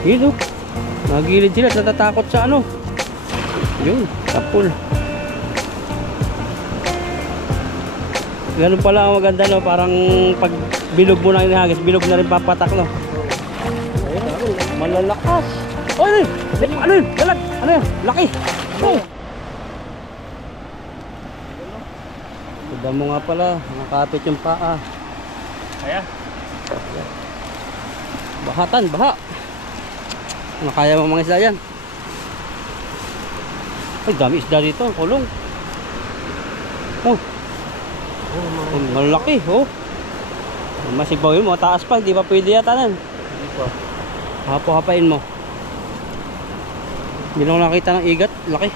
Yun oh. Nagilid sila, natatakot sa ano. Yun, kapul. Ganun pala ang maganda no, parang pag bilog mo na inihagis, bilog na rin papatak no. Ayun, malalakas. Oh, ano yun? Galag, ano yun? Laki. Oh. Tignan mo nga pala, nakapit yung paa. Kaya? Bahatan, baha. Ano kaya mo mga isda yan? Ay, dami isda dito, kulong. Oh. Oh, malaki, oh. Masibaw yun, mataas pa, hindi pa pwede yata nan. Hindi pa. Hapo-hapain mo. Hindi na ako nakita ng igat, laki.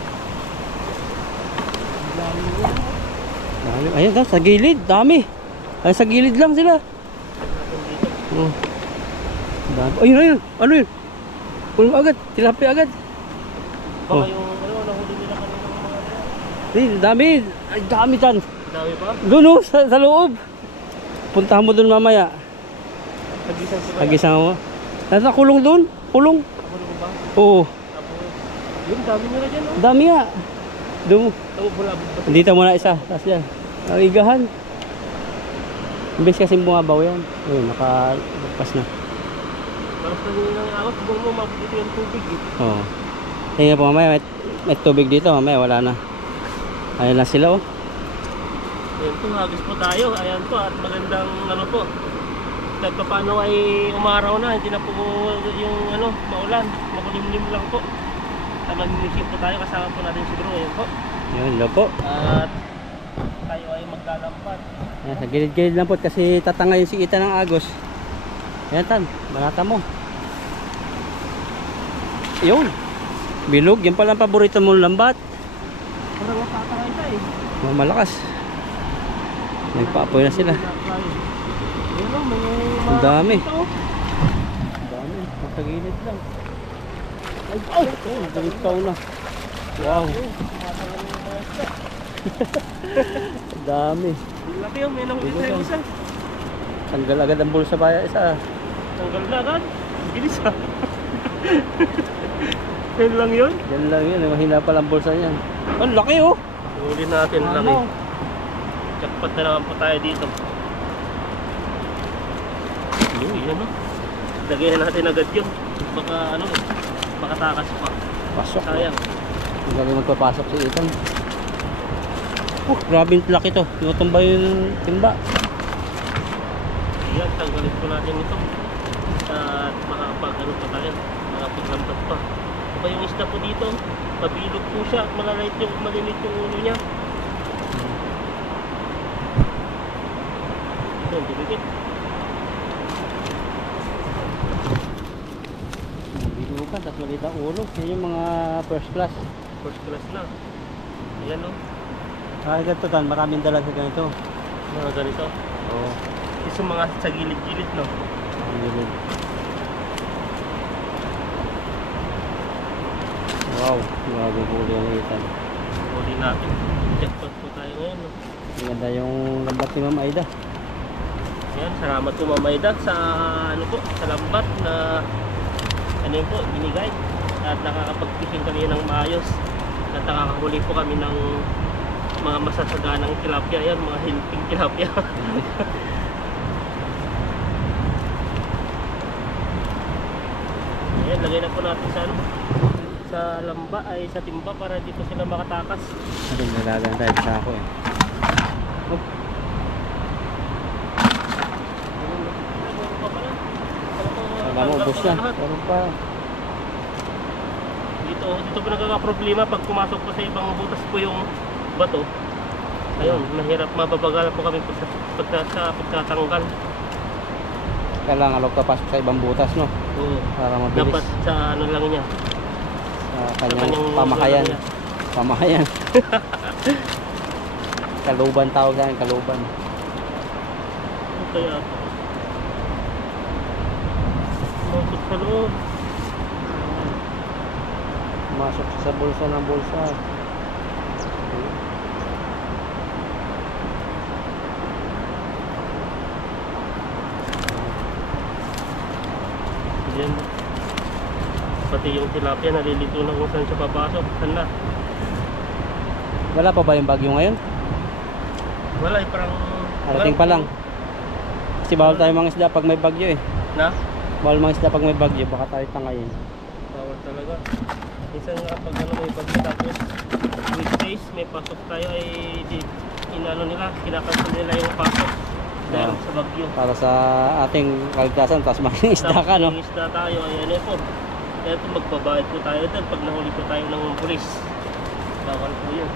Dami. Ayun, sa gilid, dami. Ay, sa gilid lang sila. Oh. Dami. Ayun, ayun, ano yun? Kulong agad, tilapia agad. Baka Oh. yung ano, nahuli nila kanina ng mga ano. Ay, dami. Ay, dami tan. Dami pa? Doon oh, sa loob. Puntahan mo doon mamaya. Nagisan ko ba? Hagisan mo. Nasa kulong doon. Kulong. Ano ko ba? Oo. Tapos, yun, dami nila dyan, oh. Dami nga. Doon. Tabulabog ba? Dito muna isa. Tapos yan. Nakigahan. Imbes kasi bumabaw yan. Ayun, nakalagpas na. Parang sa nyo ng awas, siguro mo mabukito yung tubig eh. Oo. Tingnan po mamaya. May tubig dito. Mamaya wala na. Ayun na sila oh. Ayan po, hagis po tayo. Ayan po, at magandang ano po. Kahit pa paano ay umaraw na, hindi na po yung ano, maulan. Makulimlim lang po. At mag-mission po tayo, kasama po natin si Bro. Ayan po. Yun, lo po. At tayo ay maglalampat. Ayan, sa gilid-gilid lang po kasi tatanga yung sikita ng agos. Ayan tan, banata mo. Yun. Bilog, yan pala ang paborito mong lambat. Parang matatangay siya eh. Malakas. Nagpaapoy na sila. Ayun lang, may Ang dami. makakita, oh. Ang dami, matagilid lang. Ay, oh, ikaw na. Wow. Ang dami. Laki yung may nahuli tayo isa. Tanggal agad ang bulsa baya isa. Tanggal na agad. Bilis ah. Yan lang yun. Yan lang yun, mahina pala ang bulsa niyan. Ang laki oh. Huli natin laki. Ano? Jackpot na naman po tayo dito. Yun, yan o. Lagayan natin agad yun. Baka ano, makatakas pa. Pasok. Sayang. Ang galing magpapasok si Ethan. Grabe yung laki to. Tinutumba yung timba. Yan, tanggalin po natin ito. At makakapag ano pa tayo. Makapaglampat pa. Diba yung isda po dito? Mabilog po siya. Maliliit yung ulo niya. Ito, hindi bigit. Bilugan, tapos maliit ang ulo. Yan yung mga first class. First class na. Ayan o. Ganito tan, maraming dala sa ganito. Mga ganito. Oo. Isa mga sa gilid-gilid no. Ang gilid. Wow, grabe huli ang Ethan. Huli natin. Jackpot po tayo ngayon. No? Maganda yung lambat ni Ma'am Aida. Ayan, salamat po Ma'am Aida sa ano po, sa lambat na ano yun po, binigay. At nakakapag-fishing kami ng maayos. At nakakahuli po kami ng mga masasaganang tilapia. Ayan, mga hilping tilapia. Ayan, lagay na po natin sa ano, sa lamba ay sa timba para dito sila makatakas. Ano, nalagaan tayo sa ako eh. Oh, alam mo, ubos na. Meron pa. Dito po nagkakaproblema pag pumasok po sa ibang butas po yung bato. Ayun, mahirap mababagal po kami sa pagtatanggal. Kailangan huwag kapasok sa ibang butas, no? Oo. Para mabilis. Dapat sa ano lang niya. Sa kanyang kanyang pamahayan. ano niya. Pamahayan. Kaluban tawag namin, kaluban. Kaya masok sa loob. Masok sa bulsa ng bulsa. Yan. Pati yung tilapia nalilito na kung saan siya papasok. Saan na? Wala pa ba yung bagyo ngayon? Wala eh, parang... Harating pa lang. Kasi bawal tayo mga isda pag may bagyo eh. Na? Bawal mga isda pag may bagyo, baka tayo tangayin. Bawal talaga. Minsan nga pag ano, may bagyo tapos weekdays may pasok tayo ay inano nila, kinakancel nila yung pasok dahil Oo. sa bagyo. Para sa ating kaligtasan, tapos maging isda ka, no? Tapos yung isda tayo ay ano po. Kaya ito magbabayad po tayo doon pag nahuli po tayo ng pulis. Bawal po yun.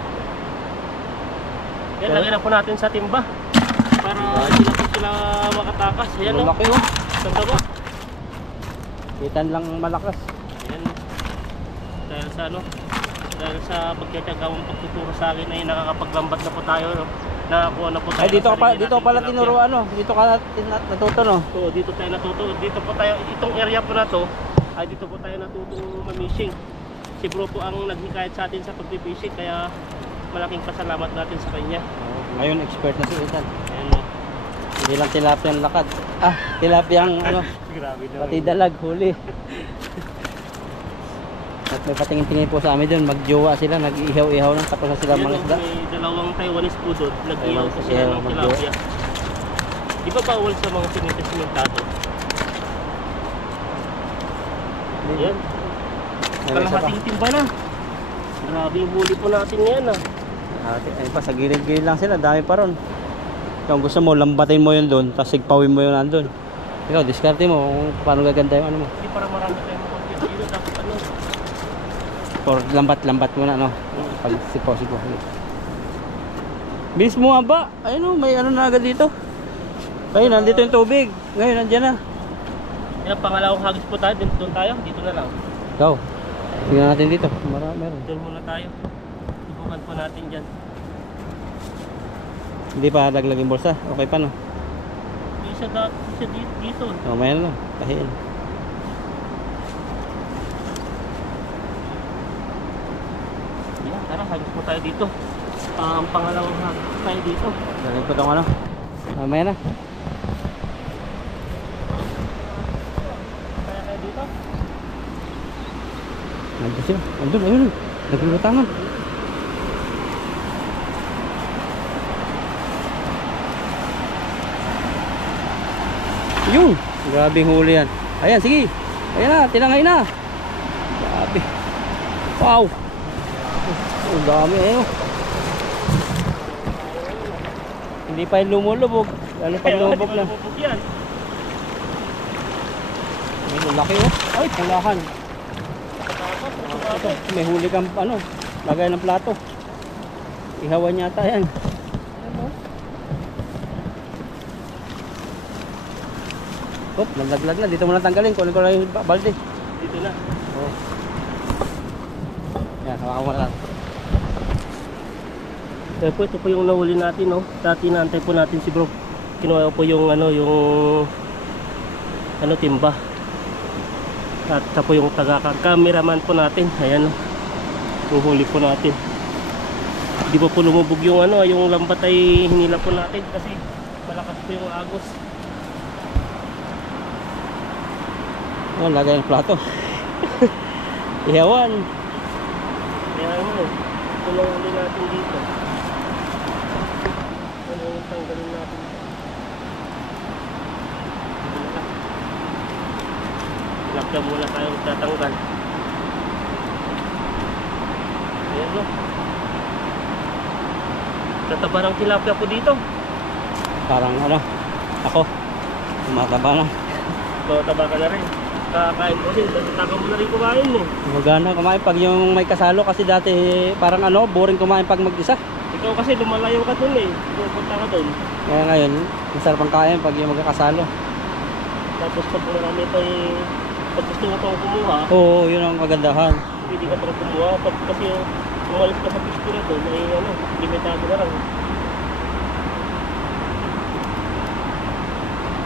Yan, lagyan na po natin sa timba para hindi na po sila makatakas. Yan o. Malaki oh. Ganda ba? Itan lang malakas. Yan. Dahil sa ano, dahil sa pagkakagawang pagtuturo sa akin ay nakakapaglambat na po tayo, no? Nakakuha na po tayo. Ay, dito ng ka pa, sarili dito nating pala tilapia. tinuruan, no? Dito ka natuto, no? Oo, dito tayo natuto. Dito po tayo, itong area po na to, ay dito po tayo natutong mamishing. Si bro po ang naghikayat sa atin sa pagpipishing, kaya malaking pasalamat natin sa kanya. Ngayon, expert na si Ethan. Ayan mo. Hindi lang tilapia ang lakad. Ah, tilapia ang ano, Grabe na. pati dalag, huli. At may patingin-tingin po sa amin doon, magjowa sila, nag-ihaw-ihaw ng tapos na sila Ayan, mga oh, isda. may dalawang Taiwanese po doon. Nag-iyaw po sila Taiwanese, ng mag-iyaw. tilapia. Di ba bawal sa mga simentado? Ayan. Kalahating timba na. Grabe yung huli po natin ngayon ah. Ay pa, sa gilid-gilid lang sila, dami pa ron. Kung gusto mo, lambatin mo yun doon, tapos sigpawin mo yun nandun. Ikaw, diskarte mo kung paano gaganda yung ano mo. Hindi para marami tayong content dito. Dapat ano. Or lambat-lambat muna, no? Pag sipaw-sipaw. Bilis mo nga ba? Ayun o, may ano na agad dito. Ayun, nandito yung tubig. Ngayon, nandyan na. Yan, pangalawang hagis po tayo. Doon tayo. Dito na lang. Ikaw, tingnan natin dito. Meron. Doon muna tayo. Subukan po natin dyan. Hindi pa laglag yung bulsa. Okay pa, no? Isa dito. O, mayroon na. Pahiin. Yan, tara. Hagis po tayo dito. Pangalawang hagis tayo dito. Galing po itong ano. Mamaya na. Kaya tayo dito. Nandun sila. Nandun, ayun. Naglulutangan. Yun. Grabe huli yan. Ayan, sige. Ayan na, tinangay na. Grabe. Wow. Ang dami eh. Hindi pa yung lumulubog. Lalo pag lumubog na. Lumubog yan. Ayun, laki oh. Ay, pulahan. Ito, may huli kang ano, lagay ng plato. Ihawan yata yan. Oh, nalaglag na. Dito mo na tanggalin. Kunin ko lang yung balde. Dito na. Oh. Yan, hawakan mo na lang. Kaya po, ito po yung nahuli natin, no? Dati naantay po natin si bro. Kinuha po yung ano, yung timba. At ito po yung taga-cameraman po natin. Ayan, no? Yung huli po natin. Hindi po lumubog yung ano, yung lambat ay hinila po natin kasi malakas po yung agos. Oh, lagay ng plato. Ihawan. Kaya ano, ito na huli natin dito. Ano yung tanggalin natin? Ilapya muna tayo tatanggal. Ayan no. Tataba ng tilapia po dito. Parang ano, ako, tumataba na. Taba ka na rin. Kakain ko rin. Taka mo na rin kumain eh. Magana kumain pag yung may kasalo kasi dati parang ano, boring kumain pag mag-isa. Ikaw kasi lumalayo ka dun eh. Pupunta ka dun. Kaya ngayon, masarap ang kain pag yung magkakasalo. Tapos pag marami ito eh, pag gusto mo itong kumuha, Oo, yun ang kagandahan. hindi ka itong kumuha. Pag kasi umalis ka sa pistol na dun, ay ano, limitado na lang.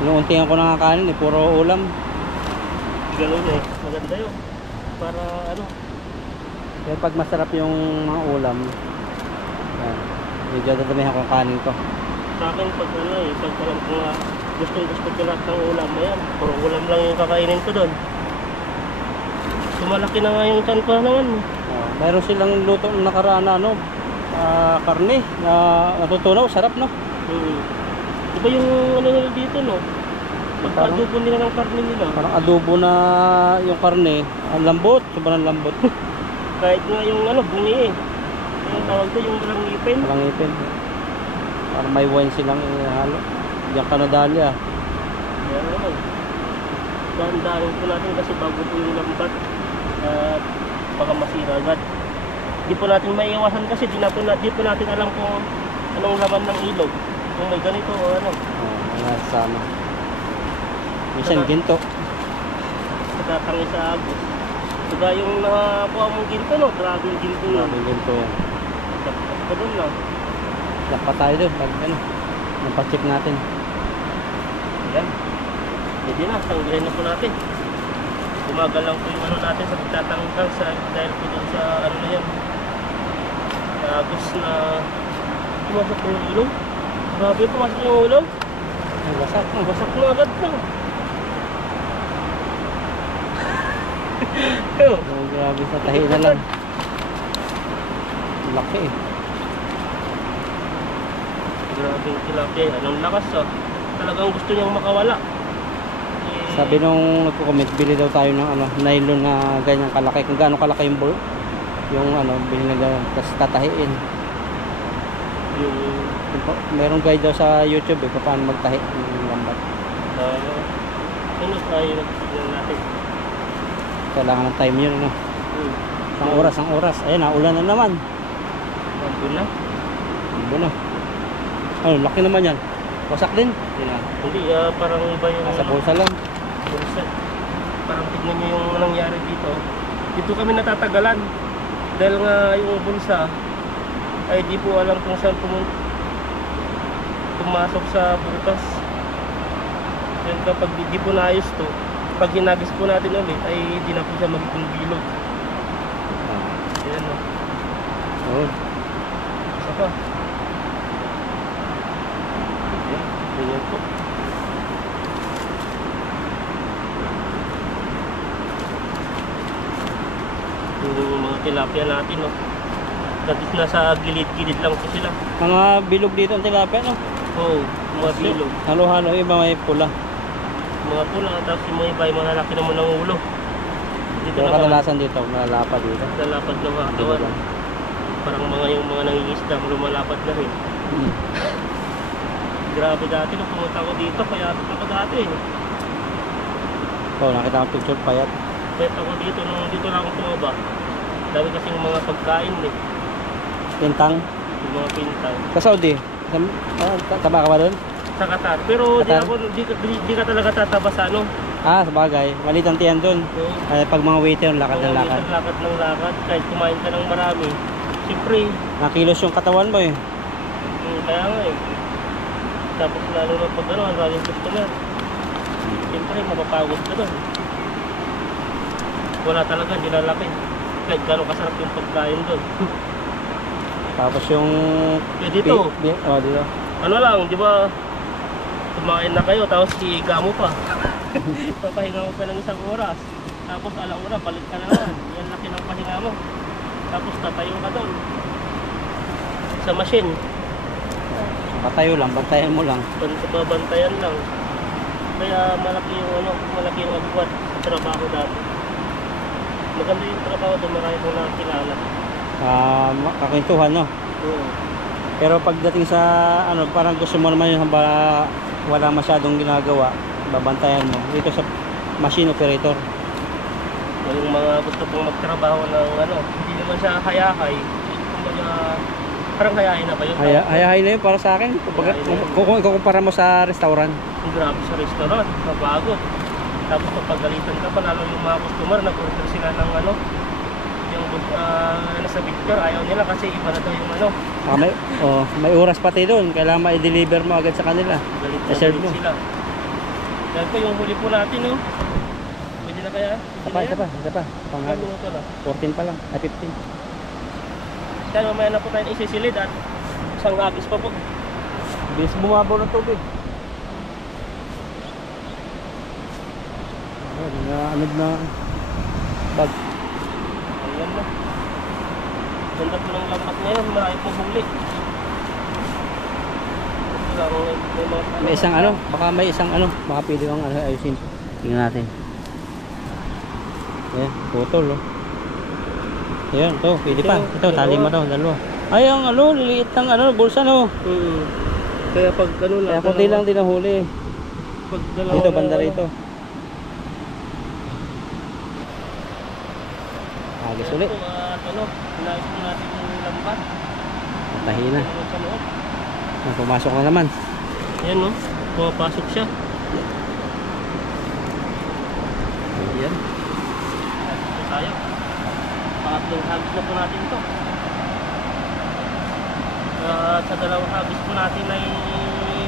Inuuntingan ko na kakanin eh, puro ulam. Gano'n eh, maganda yun. Para ano, Kaya pag masarap yung mga ulam, yan, medyo dadamihan ko ang kanin ko. sa akin pag ano eh, pag alam ko nga, gusto ko lahat ng ulam na yan. Puro ulam lang yung kakainin ko dun. Tumalaki na nga yung tiyan ko naman. Mayroon silang luto ng nakaraan na ano, karne na natutunaw, sarap no. Diba yung ano nila dito no? Pagka-adobo nila ng karne nila. Parang adobo na yung karne, ang lambot, sobrang lambot. Kahit nga yung ano, bungi eh. Yung tawag doon, yung walang ngipin. Walang ipin. Parang may wine silang halo. Diyan ka nadali ah. Ayan naman. Dahan-dahan po natin kasi bago po yung lambat. At baka masira agad. Di po natin maiiwasan kasi di po natin alam kung anong laman ng ilog. Kung may ganito o ano. Mga sama. Minsan ginto. Natatangi sa agos. Saka yung nakakuha mong ginto no, grabe yung ginto na. Grabe ginto yan. Dapat pa doon na. Dapat tayo doon pag ano, napacheck natin. Ayan. Pwede na, tanggalin na po natin. Gumagal lang po yung ano natin sa pagtatanggal sa dahil po dun sa ano na yan. Sa agos na pumasok po yung ilong. Grabe pumasok yung ilong. Ay, wasak na. Wasak na agad na. Oh, grabe sa tahi na lang. Laki eh. Grabe yung tilapia. Anong lakas ah. Talagang gusto niyang makawala. Sabi nung nagko-comment, bili daw tayo ng ano, nylon na ganyang kalaki. Kung gaano kalaki yung ball, yung ano, bili na gano'n, tapos tatahiin. Yung Merong guide daw sa YouTube eh, kung paano magtahi ng lambat. ano tayo nagsisignan natin? Kailangan ng time yun, ano. Ang oras. Ayun, naulan na naman. Nandun na? Ibo na. Ano, laki naman yan. Wasak din. Hindi, parang iba yung Nasa bulsa lang. bulsa. Parang tignan nyo yung nangyari dito. Dito kami natatagalan. Dahil nga yung bulsa ay di po alam kung saan pumasok sa butas. Yan kapag di po naayos to, pag hinagis po natin ulit ay di na po siya magiging bilog. Yan o. Oo. Isa pa. Ganyan po. Yung mga tilapia natin, no? Dati nasa gilid-gilid lang po sila. Mga bilog dito ang tilapia, no? Oo, mga bilog. Halo-halo, iba may pula. Mga pula, tapos yung mga iba, yung malalaki naman ng ulo. Dito Yung naman, kadalasan dito, malalapad dito. lalapad ng mga katawan. Parang yung mga nangingisda, lumalapad na rin. Grabe dati nung pumunta ako dito, kaya ako dati eh. Oo, nakita ko picture payat. Pwede ako dito, nung dito lang ako tumaba. Dami kasing mga pagkain eh. Tintang. Yung mga pintang. Sa Saudi. Taba ka ba doon? Sa Qatar. Pero Qatar? di ka talaga tataba sa ano. Ah, sa bagay. Maliit ang tiyan doon. So, Pag mga waiter, lakad ng lakad. lakad ng lakad. Kahit kumain ka ng marami. Siyempre, Nakilos yung katawan mo eh. kaya nga eh. Tapos lalo na pag ano, ang maraming customer. Siyempre, mapapagod ka doon. Wala talaga, hindi lalaki. Kahit gano'ng kasarap yung pagkain doon. Tapos yung... Dito. Oh, dito. Ano lang, di ba? Kumain na kayo, tapos hihiga mo pa. Papahinga mo pa ng isang oras. Tapos alauna, balik ka na naman. Yan laki ng pahinga mo. Tapos tatayo ka doon. Sa machine. Patayo lang, bantayan mo lang. Babantayan lang. Kaya malaki yung ano, malaki yung agwat sa trabaho dati. Maganda yung trabaho doon, marami kong nakakilala. Kakwentuhan, no? Oo. Pero pagdating sa ano, parang gusto mo naman yung wala masyadong ginagawa, babantayan mo. Dito sa machine operator. Yung mga gusto pong magtrabaho ng ano, hindi naman siya hayahay. Kumbaga, parang hayahay na ba yun? Hayahay na yun para sa akin. Kung ikukumpara mo sa restaurant. Grabe sa restaurant, mapagod. Tapos papagalitan ka pa, lalo yung mga customer, nag-order sila ng ano, yung ano sa picture, ayaw nila kasi iba na daw yung ano. May oras pati doon, kailangan ma-deliver mo agad sa kanila. Galit na I-serve galit mo. sila. Dahil po yung huli po natin, no? Pwede na kaya? Isa pa. Pang minuto na. 14 pa lang, 15. Kaya mamaya na po tayo isisilid at isang agis pa po. Bilis bumabaw ng tubig. Ano na bag. Ganda po ng lambat ngayon, marami pong huli. May isang ano, baka may isang ano, baka pwede kang ano, ayusin. Tingnan natin. Ayan, putol oh. Ayan, to, pwede pa. Ito, tali mo to, dalawa. Ay, ang ano, liliit ng ano, bulsa no. Kaya pag ano lang. Kaya kunti lang din nahuli. Pag dalawa Dito, banda rito. Agis ulit. Ano, hinayos po natin yung lambat. Matahi na. Ano sa loob. Pumasok na naman. Ayan no, pumapasok siya. Ayan. Ito tayo. Pangatlong hagis na po natin ito. Sa dalawang hagis po natin ay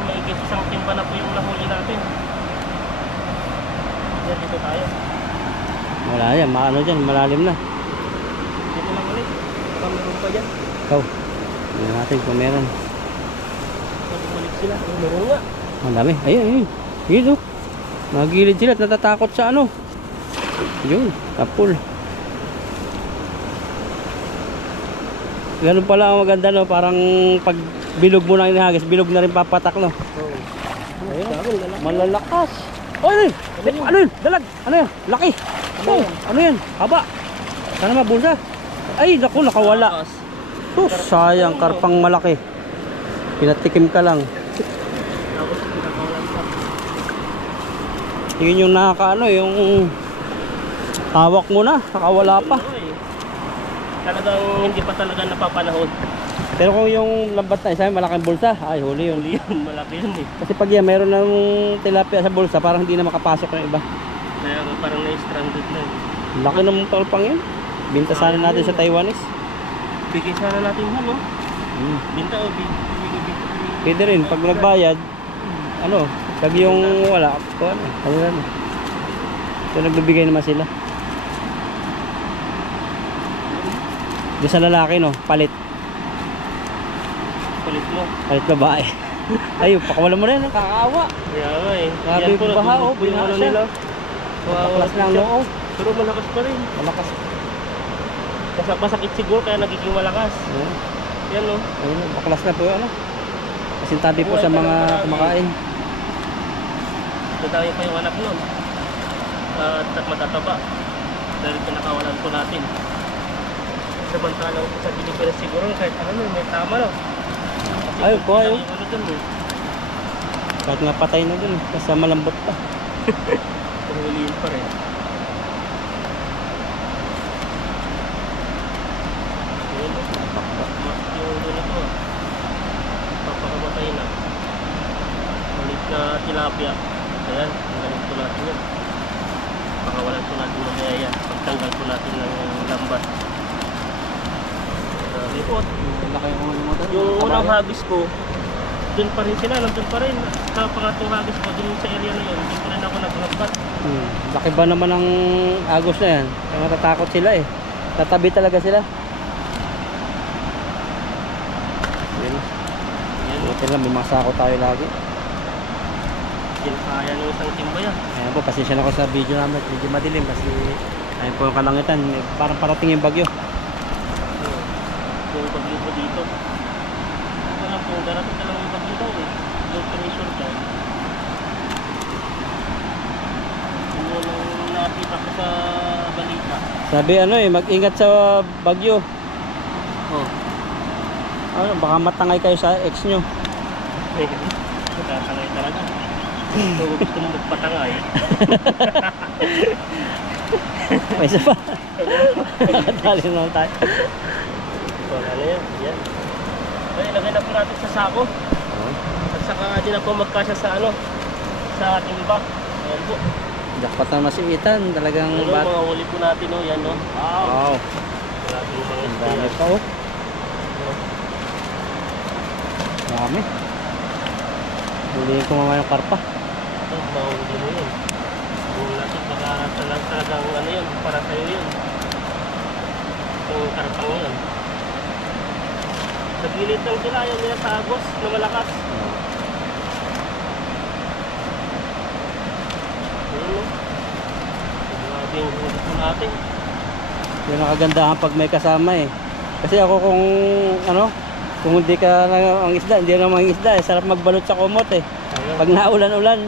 may isang timba na po yung nahuli natin. Yan, dito tayo. Wala yan, maano dyan, malalim na. Dito lang ulit. Baka meron pa dyan. Ikaw. Tingnan natin kung meron. Balik sila. Meron nga. Ang dami. Ayun, ayun. Yun oh. Nagilid sila at natatakot sa ano. Yun, tapul. Ganun pala ang maganda no, parang pag bilog mo na inahagis, bilog na rin papatak no. Ayun, malalakas. Oy, ano yun? Dalag. Ano yan? Laki. Oh, ano yan? Haba. Sana mabulsa. Ay, naku, nakawala. Oh, sayang, karpang malaki. Pinatikim ka lang. Tapos pinakawalan pa. Yun yung nakakaano, yung hawak mo na, nakawala pa. Talagang hindi pa talaga napapanahon. Pero kung yung lambat na isa, malaking bulsa, ay huli yun. Huli yun, malaki yun eh. Kasi pag yan, mayroon ng tilapia sa bulsa, parang hindi na makapasok ng iba. Kaya parang na-stranded na eh. Laki ng talpang yun. Binta sana natin sa Taiwanese. Bigay sana natin yun, no? Binta o Pwede rin, pag nagbayad, ano, pag yung wala, ano yan. So nagbibigay naman sila. Doon sa lalaki no, palit. Palit mo. Palit babae. Ayun, pakawalan mo rin, nakakaawa. Kaya nga eh. Grabe Yan po, yung baha, oh, natulog po yung ano binasa. nila. Paklas na ang noo. Pero malakas pa rin. Malakas. Kasi masakit siguro kaya nagiging malakas. Yan no. Ayun, baklas na po ano. Kasintabi po sa mga kumakain. Dadami pa yung anak nun. At matataba. Dahil pinakawalan po natin. Samantalang sa Pilipinas siguro kahit ano may tama no. Ayun po, ayun. Yung ano dun eh. Kahit nga patay na dun, kasi malambot pa. Panghuliin pa rin. Ayun no. Yung doon ito ah. Papakamatay na. Ulit na tilapia. Ayan, ang galing po natin yun. Pakawalan po natin mamaya yan. Pagtanggal po natin ng lambat. Lipot. Laki yung ulo mo doon. Yung unang hagis ko, dun pa rin sila, nandun pa rin. Sa pangatong hagis ko, dun sa area na yun, dun pa rin ako naglambat. Laki ba naman ang agos na yan? Kaya matatakot sila eh. Tatabi talaga sila. Yun. Yan, Buti lang, may masako tayo lagi. kaya ng isang timba yan. Ayan po, pasensya na ako sa video namin. Medyo madilim kasi ayun po yung kalangitan. Parang parating yung bagyo. Yung bagyo po dito. Wala po, darating na lang yung bagyo daw eh. Yung pressure daw. Yung nakita ko sa balita. Sabi ano eh, mag-ingat sa bagyo. Oh. Ano, baka matangay kayo sa ex nyo. Tatangay talaga. So gusto mo magpatangay. May isa pa. Nakatali naman tayo. So ano yan? Yan. Ay, ilagay na po natin sa sako. At saka di na po magkasya sa ano, sa timba. Ayan po. Jackpot na masiitan. Talagang Ano, mga huli po natin no, yan no. Wow. Wala po mga Ang isda dami yan. pa oh. Dami. Huliin ko mamaya ng karpa. Ito, mahuli mo yun. Huli natin, baka talagang ano yun, para sa'yo yun. Yung karpang yun. Sa gilid lang sila, yung nila sa agos na malakas. Ayun no. Grabe yung huli po natin. Yun ang kagandahan pag may kasama eh. Kasi ako kung ano, kung hindi ka na ang isda, hindi na mga isda, eh. Sarap magbalot sa kumot eh. Ayun. Pag naulan-ulan,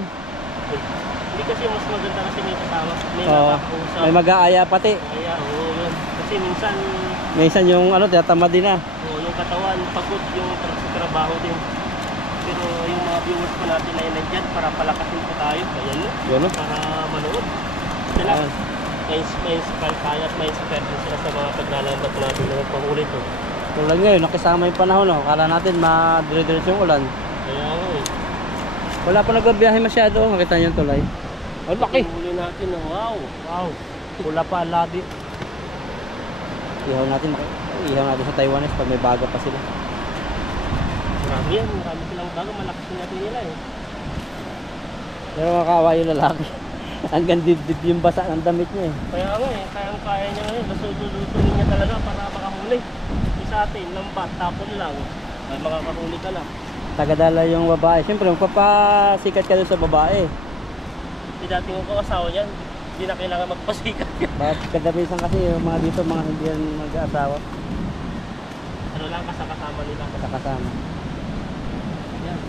Hindi kasi mas maganda kasi may kasama. May oo, nakakausap. may mag-aaya pati. Kaya, oo, yun. Kasi minsan, Minsan yung ano, tinatamad din na. yung katawan, pagod yung sa trabaho din. Pero yung mga viewers pa natin ay nandyan para palakasin pa tayo. Ayan no, Yun no? para manood. Sila, Ayan. may inspire tayo at may inspire din sila sa mga paglalambat natin ng pangulit. Oh. Tulad ngayon, nakisama yung panahon, no? Kala natin madire-diretso yung ulan. Kaya nga eh. Wala pa nagbabiyahe masyado, makita niyo yung tulay. Ang laki. Huli natin, oh. Wow. Wow. Pula pa ang labi. Ihaw natin sa Taiwanese pag may baga pa sila. Marami yan. Marami silang bago. Malakas yung natin nila eh. Pero makakawa yung lalaki. Hanggang dibdib yung basa ng damit niya eh. Kaya nga eh. Kaya niya ngayon. Lusutulutulin niya talaga para makahuli. Isa atin, lambat, tapon lang. Ay makakahuli ka na. Tagadala yung babae. Siyempre, magpapasikat ka doon sa babae. Hindi dati ko asawa niyan. Hindi na kailangan magpasikat. Bakit kadamisan kasi yung mga dito, mga hindi yan mag-aasawa. Ano lang kasama nila. Sa kasama. Yan.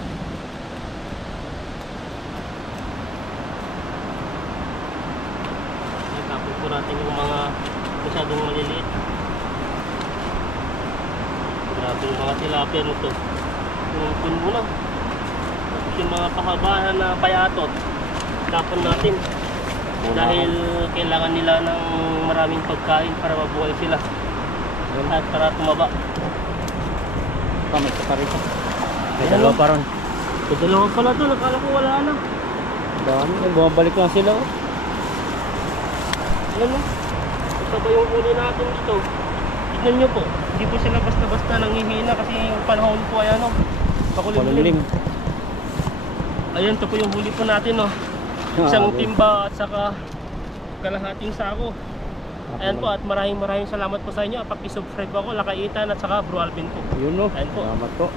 Tapos po natin yung mga masyadong maliliit. Grabe yung mga tilapia nito. Yung punbo lang. Tapos yung mga pahabahan na payatot. Tapon natin. Dahil kailangan nila ng maraming pagkain para mabuhay sila. At para tumaba. May isa pa rin. May Ayan, dalawa no? pa ron. May dalawa pala doon. Akala ko wala na. Dami. Bumabalik lang sila. Oh. Ayan o. Ito ba yung huli natin dito? Tignan nyo po. Hindi po sila basta-basta nanghihina kasi yung panahon po ay ano. Pakulimlim. Palimlim. Ayan, ito po yung huli po natin o. Isang timba at saka kalahating sako. Ayan po, at maraming salamat po sa inyo. Paki-subscribe po ako, Lakaitan at saka Bro Alvin po. Yun no. Ayan po. Salamat po.